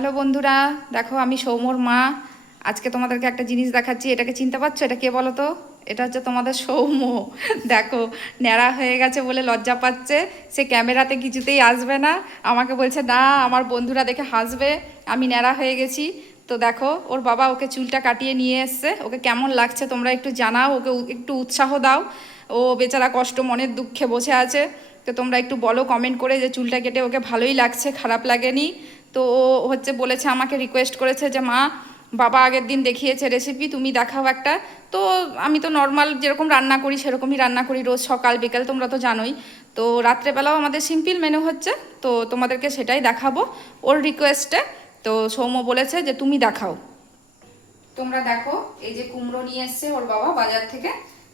Hello বন্ধুরা, দেখো আমি সৌম্যর মা। আজকে তোমাদেরকে একটা জিনিস দেখাচ্ছি। এটাকে চিনতে পারছো? এটা কে বলো তো? এটা হচ্ছে তোমাদের সৌম্য। দেখো, ন্যাড়া হয়ে গেছে বলে লজ্জা পাচ্ছে। সে ক্যামেরাতে কিছুতেই আসবে না। আমাকে বলছে না, আমার বন্ধুরা দেখে হাসবে, আমি ন্যাড়া হয়ে গেছি। তো দেখো, ওর বাবা ওকে চুলটা কাটিয়ে নিয়ে এসছে। ওকে কেমন লাগছে তোমরা একটু জানাও, ওকে একটু উৎসাহ দাও। ও বেচারা কষ্ট মনের দুঃখে বসে আছে। তো তোমরা একটু বলো কমেন্ট করে যে চুলটা কেটে ওকে ভালোই লাগছে, খারাপ লাগেনি। তো ও হচ্ছে বলেছে, আমাকে রিকোয়েস্ট করেছে যে মা, বাবা আগের দিন দেখিয়েছে রেসিপি, তুমি দেখাও একটা। তো আমি তো নর্মাল যেরকম রান্না করি সেরকমই রান্না করি রোজ সকাল বিকাল, তোমরা তো জানোই। তো রাত্রেবেলাও আমাদের সিম্পল মেনু হচ্ছে, তো তোমাদেরকে সেটাই দেখাবো ওর রিকোয়েস্টে। তো সৌম্য বলেছে যে তুমি দেখাও। তোমরা দেখো, এই যে কুমড়ো নিয়ে এসছে ওর বাবা বাজার থেকে।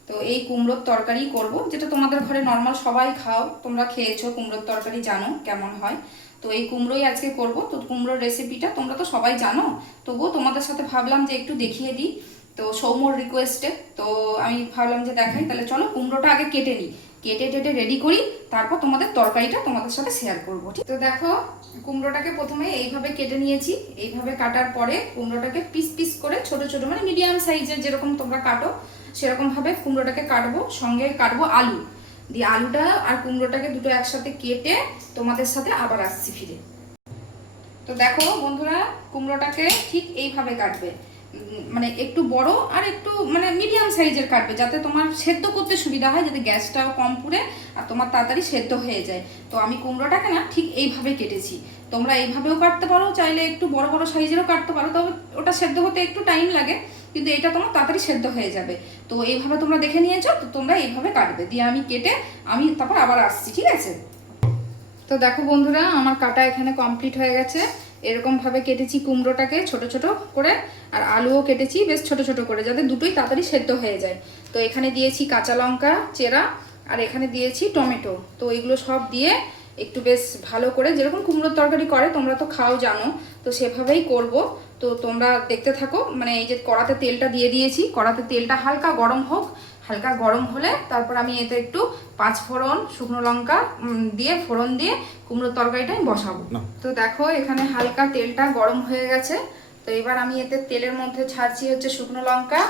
তো এই কুমড়োর তরকারি করব, যেটা তোমাদের ঘরে নর্মাল সবাই খাও, তোমরা খেয়েছো কুমড়োর তরকারি, জানো কেমন হয়। তো এই কুমড়োই আজকে করব। তো কুমড়োর রেসিপিটা তোমরা তো সবাই জানো, তবুও তোমাদের সাথে ভাবলাম যে একটু দেখিয়ে দিই। তো সৌম্যর রিকোয়েস্টে তো আমি ভাবলাম যে দেখাই। তাহলে চলো কুমড়োটা আগে কেটে নিই, কেটে টেটে রেডি করি, তারপর তোমাদের তরকারিটা তোমাদের সাথে শেয়ার করবো। তো দেখো, কুমড়োটাকে প্রথমে এইভাবে কেটে নিয়েছি। এইভাবে কাটার পরে কুমড়োটাকে পিস পিস করে ছোট ছোট, মানে মিডিয়াম সাইজের যেরকম তোমরা কাটো সেরকম ভাবে কুমড়োটাকে কাটবো। সঙ্গে কাটবো আলু দিয়ে, আলুটা আর কুমড়োটাকে দুটো একসাথে কেটে তোমাদের সাথে আবার আসছি ফিরে। তো দেখো বন্ধুরা, কুমড়োটাকে ঠিক এইভাবে কাটবে, মানে একটু বড় আর একটু মানে মিডিয়াম সাইজের কাটবে, যাতে তোমার সেদ্ধ করতে সুবিধা হয়, যাতে গ্যাসটাও কম পুড়ে আর তোমার তাড়াতাড়ি সেদ্ধ হয়ে যায়। তো আমি কুমড়োটাকে না ঠিক এইভাবে কেটেছি। তোমরা এইভাবেও কাটতে পারো, চাইলে একটু বড় বড় সাইজেরও কাটতে পারো, তবে ওটা সেদ্ধ হতে একটু টাইম লাগে, কিন্তু এটা তোমার তাড়াতাড়ি সেদ্ধ হয়ে যাবে। তো এইভাবে তোমরা দেখে নিয়েছো, তো তোমরা এইভাবে কাটবে, দিয়ে আমি কেটে আমি তারপর আবার আসছি, ঠিক আছে? তো দেখো বন্ধুরা, আমার কাটা এখানে কমপ্লিট হয়ে গেছে। এরকম ভাবে কেটেছি কুমড়োটাকে ছোট ছোট করে, আর আলুও কেটেছি বেশ ছোট ছোট করে, যাতে দুটোই তাড়াতাড়ি সেদ্ধ হয়ে যায়। তো এখানে দিয়েছি কাঁচা লঙ্কা চেরা, আর এখানে দিয়েছি টমেটো। তো এগুলো সব দিয়ে একটু বেশ ভালো করে, যেরকম কুমড়োর তরকারি করে তোমরা তো খাও জানো, তো সেভাবেই করব। তো তোমরা দেখতে থাকো। মানে এই যে কড়াতে তেলটা দিয়ে দিয়েছি, কড়াতে তেলটা হালকা গরম হোক, হালকা গরম হলে তারপর আমি এতে একটু পাঁচ ফোড়ন, শুকনো লঙ্কা দিয়ে ফোড়ন দিয়ে কুমড়োর তরকারিটা আমি বসাবো। তো দেখো, এখানে হালকা তেলটা গরম হয়ে গেছে। তো এবার আমি এতে তেলের মধ্যে ছাড়ছি হচ্ছে শুকনো লঙ্কা,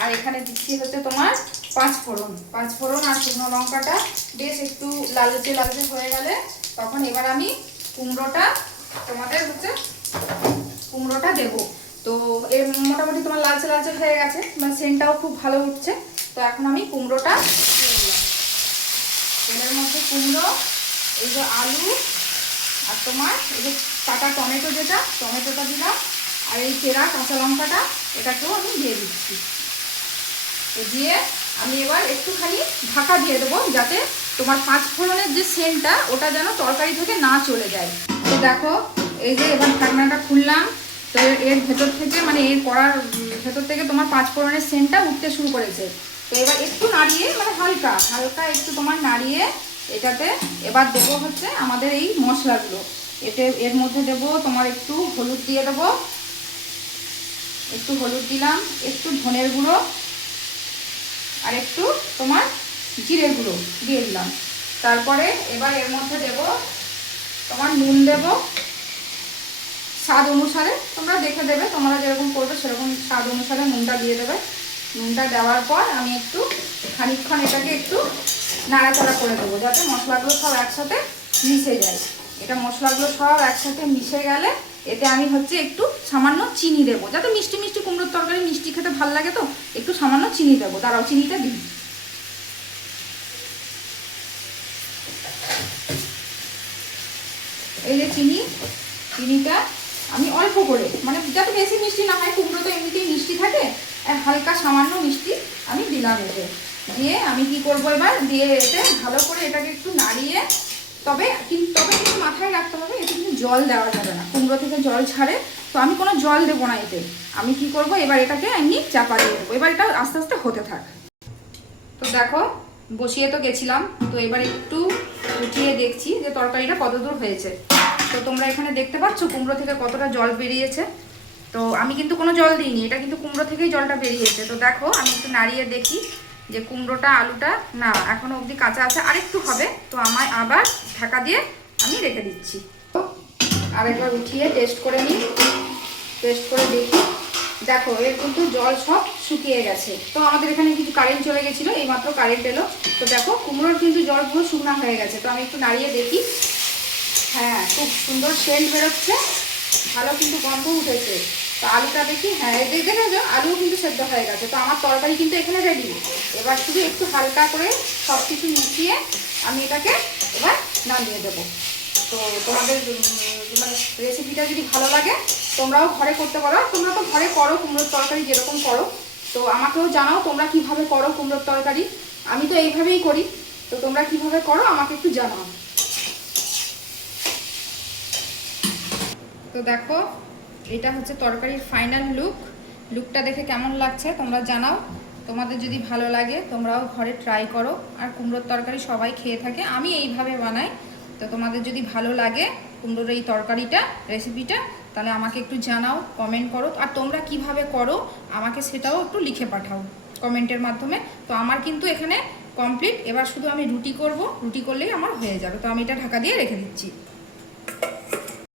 আর এখানে দিচ্ছি হচ্ছে তোমার পাঁচ ফোড়ন। পাঁচ ফোড়ন আর শুকনো লঙ্কাটা বেশ একটু লালচে লালচে হয়ে গেলে তখন এবার আমি কুমড়োটা তোমাদের হচ্ছে কুমড়োটা দেবো। তো এর মোটামুটি তোমার লালচে লালচে হয়ে গেছে, মানে সেন্টটাও খুব ভালো উঠছে। তো এখন আমি কুমড়োটা দিয়ে দিলাম তেলের মধ্যে। কুমড়ো, এই যে আলু, আর তোমার এই যে কাটা টমেটো, যেটা টমেটোটা দিলাম, আর এই চেরা কাঁচা লঙ্কাটা, এটাকেও আমি দিয়ে দিচ্ছি। তো দিয়ে আমি এবার একটুখানি ঢাকা দিয়ে দেবো, যাতে তোমার পাঁচ ফোড়নের যে সেন্টটা ওটা যেন তরকারি থেকে না চলে যায়। তো দেখো, এই যে এবার ঢাকনাটা খুললাম। তো এর ভেতর থেকে, মানে এর কড়ার ভেতর থেকে তোমার পাঁচ ফোড়নের সেন্টটা উঠতে শুরু করেছে। তো এবার একটু নাড়িয়ে, মানে হালকা হালকা একটু তোমার নাড়িয়ে এটাতে এবার দেবো হচ্ছে আমাদের এই মশলাগুলো। এর মধ্যে দেবো তোমার একটু হলুদ দিয়ে দেবো, একটু হলুদ দিলাম, একটু ধনের গুঁড়ো, আর একটু তোমার জিরের গুঁড়ো দিয়ে দিলাম। তারপরে এবার এর মধ্যে দেব তোমার নুন, দেব স্বাদ অনুসারে, তোমরা দেখে দেবে, তোমরা যেরকম করবে সেরকম স্বাদ অনুসারে নুনটা দিয়ে দেবে। নুনটা দেওয়ার পর আমি একটু খানিকক্ষণ এটাকে একটু নাড়াচাড়া করে দেবো, যাতে মশলাগুলো সব একসাথে মিশে যায়। এটা মশলাগুলো সব একসাথে মিশে গেলে এতে আমি হচ্ছে একটু সামান্য চিনি দেবো, যাতে মিষ্টি মিষ্টি কুমড়োর তরকারি মিষ্টি খেতে ভালো লাগে, তো একটু সামান্য চিনি দেবো। দাঁড়াও, চিনিটা দিই। এই যে চিনিটা আমি অল্প করে, মানে যাতে বেশি মিষ্টি না হয়, কুমড়ো তো এমনিতেই মিষ্টি থাকে, আর হালকা সামান্য মিষ্টি আমি দিলাম এতে। দিয়ে আমি কি করবো এবার, দিয়ে এতে ভালো করে এটাকে একটু নাড়িয়ে, তবে কিন্তু মাথায় রাখতে হবে, এতে কিন্তু জল দেওয়া যাবে না, কুমড়ো থেকে জল ছাড়ে। তো আমি কোনো জল দেবো না এতে। আমি কি করব, এবার এটাকে এমনি চাপা দিয়ে দেবো। এবার এটা আস্তে আস্তে হতে থাক। তো দেখো, বসিয়ে তো গেছিলাম, তো এবার একটু উঠিয়ে দেখছি যে তরকারিটা কতদূর হয়েছে। তো তোমরা এখানে দেখতে পাচ্ছ কুমড়ো থেকে কতটা জল বেরিয়েছে। তো আমি কিন্তু কোনো জল দিইনি, এটা কিন্তু কুমড়ো থেকেই জলটা বেরিয়েছে। তো দেখো, আমি একটু নাড়িয়ে দেখি যে কুমড়োটা আলুটা না এখনো অবধি কাঁচা আছে, আরেকটু হবে। তো আমার আবার ঢাকা দিয়ে আমি রেখে দিচ্ছি। তো আরেকবার উঠিয়ে টেস্ট করে নিই, টেস্ট করে দেখি। দেখো এর কিন্তু জল সব শুকিয়ে গেছে। তো আমাদের এখানে কিছু কারেন্ট চলে গেছিলো, এইমাত্র কারেন্ট এলো। তো দেখো কুমড়োর কিন্তু জল পুরো শুকনা হয়ে গেছে। তো আমি একটু নাড়িয়ে দেখি। হ্যাঁ, খুব সুন্দর সেন্ট বেরোচ্ছে, ভালো কিন্তু গন্ধ উঠেছে। তো আলুটা দেখি, হ্যাঁ দেখে যাও আলুও কিন্তু সেদ্ধ হয়ে গেছে। তো আমার তরকারি কিন্তু এখানে রেডি। এবার শুধু একটু হালকা করে সব কিছু মিশিয়ে আমি এটাকে এবার নামিয়ে দেবো। তো তোমাদের মানে রেসিপিটা যদি ভালো লাগে তোমরাও ঘরে করতে পারো। তোমরা তো ঘরে করো কুমড়োর তরকারি যেরকম করো, তো আমাকেও জানাও তোমরা কিভাবে করো কুমড়োর তরকারি। আমি তো এইভাবেই করি, তো তোমরা কিভাবে করো আমাকে একটু জানাও। তো দেখো এটা হচ্ছে তরকারির ফাইনাল লুকটা দেখে কেমন লাগছে তোমরা জানাও। তোমাদের যদি ভালো লাগে তোমরাও ঘরে ট্রাই করো। আর কুমড়োর তরকারি সবাই খেয়ে থাকে, আমি এইভাবে বানাই। তো তোমাদের যদি ভালো লাগে কুমড়োর এই তরকারিটা রেসিপিটা, তাহলে আমাকে একটু জানাও, কমেন্ট করো। আর তোমরা কিভাবে করো আমাকে সেটাও একটু লিখে পাঠাও কমেন্টের মাধ্যমে। তো আমার কিন্তু এখানে কমপ্লিট। এবার শুধু আমি রুটি করব, রুটি করলেই আমার হয়ে যাবে। তো আমি এটা ঢাকা দিয়ে রেখে দিচ্ছি।